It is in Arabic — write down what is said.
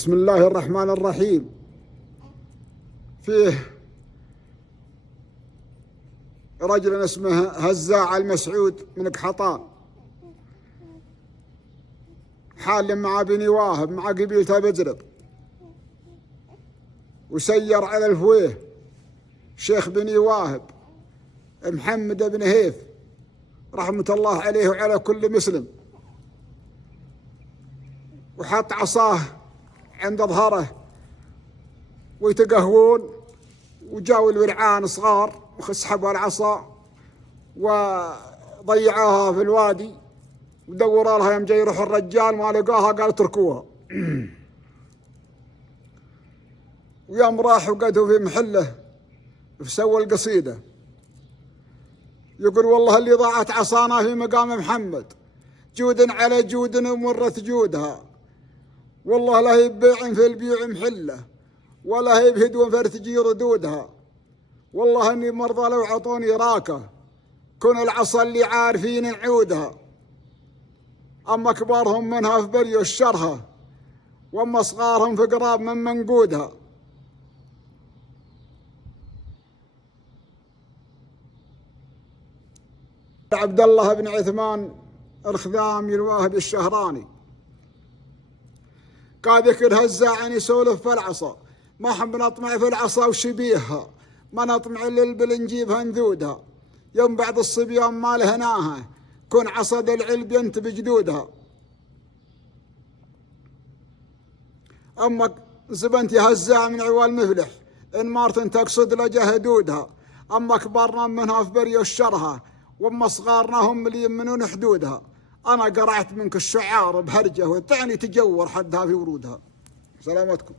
بسم الله الرحمن الرحيم. فيه رجل اسمه هزاع المسعود من قحطان، حال مع بني واهب مع قبيلته بزرق، وسير على الفويه شيخ بني واهب محمد بن هيف رحمة الله عليه وعلى كل مسلم، وحط عصاه عند ظهره ويتقهون، وجاوا الورعان صغار وسحبوا العصا وضيعوها في الوادي، ودوروا لها يوم جاي يروحوا الرجال ما لقاها قالوا اتركوها. ويوم راحوا قعدوا في محله فسووا القصيدة، يقول والله اللي ضاعت عصانا في مقام محمد، جود على جود ومرت جودها، والله لا هي ببيع في البيوع محله، ولا هي بهدوء فرتجي ردودها، والله اني مرضى لو عطوني راكه كن العصا اللي عارفين نعودها، اما كبارهم منها في بري الشرها، واما صغارهم في قراب من منقودها. عبد الله بن عثمان الخذامي الواهبي الشهراني قال ذكر هزاع يسولف في العصا، ما حب نطمع في العصا وشبيهها، ما نطمع للبل نجيبها نذودها، يوم بعض الصبيان ما لهناها كن عصد العلب ينتب جدودها. اما زبنت هزاع من عوال مفلح ان مارتن تقصد لجه هدودها، اما كبرنا منها في بري الشرها، واما صغارنا هم اللي يمنون حدودها. انا قرعت منك الشعار بهرجه وتعني تجور حدها في ورودها. سلامتكم.